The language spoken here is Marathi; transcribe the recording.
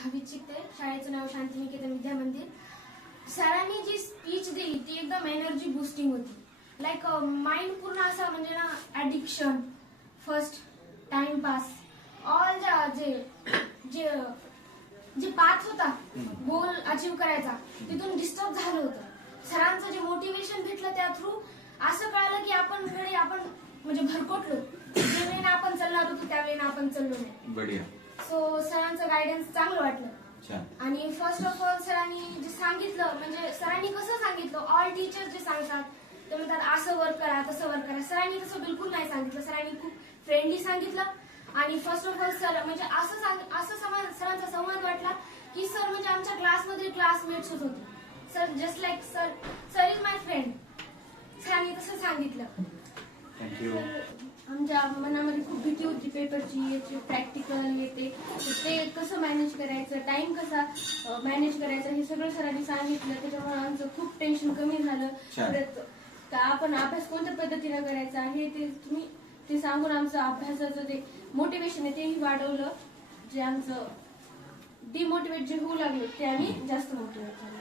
दहावीत शिकते शाळेचं नाव शांतिनिकेतन विद्या मंदिर. सरांनी जी स्पीच दिली ती एकदम एनर्जी बुस्टिंग होती. लाईक माइंड पूर्ण असा म्हणजे ना ऍडिक्शन फर्स्ट टाइमपास ऑल जे जे जे पाथ होता गोल अचीव करायचा तिथून डिस्टर्ब झालं होतं. सरांचं जे मोटिवेशन भेटलं त्या थ्रू असं कळालं की आपण कडे आपण म्हणजे भरकोटलो. जे वेळेनं आपण चालणार होतो त्यावेळेने आपण चाललो नाही. बढिया. सो सरांचं गायडन्स चांगलं वाटलं. छान. आणि फर्स्ट ऑफ ऑल सरांनी जे सांगितलं म्हणजे सरांनी कसं सांगितलं ऑल टीचर जे सांगतात ते म्हणतात असं वर्क करा तसं वर्क करा. सरांनी तसं बिलकुल नाही सांगितलं. सरांनी खूप फ्रेंडली सांगितलं. आणि फर्स्ट ऑफ ऑल सर म्हणजे असं सांग असं संवाद सरांचा संवाद वाटला की सर म्हणजे आमच्या क्लासमध्ये क्लासमेट्स होते sir just like sir sir is my friend सरांनी तसं सांगितलं. थँक्यू आमच्या मनामध्ये खूप भीती होती. पेपरची याची प्रॅक्टिकल येते ते. कसं मॅनेज करायचं टाइम कसा मॅनेज करायचा हे सगळं सरांनी सांगितलं. त्याच्यामुळे आमचं खूप टेन्शन कमी झालं. परत आपण अभ्यास कोणत्या पद्धतीने करायचा हे ते तुम्ही ते सांगून आमचं अभ्यासाचं ते मोटिवेशन आहे तेही वाढवलं. जे आमचं डिमोटिवेट जे होऊ लागलं ते आम्ही जास्त मोटिवेट झालं.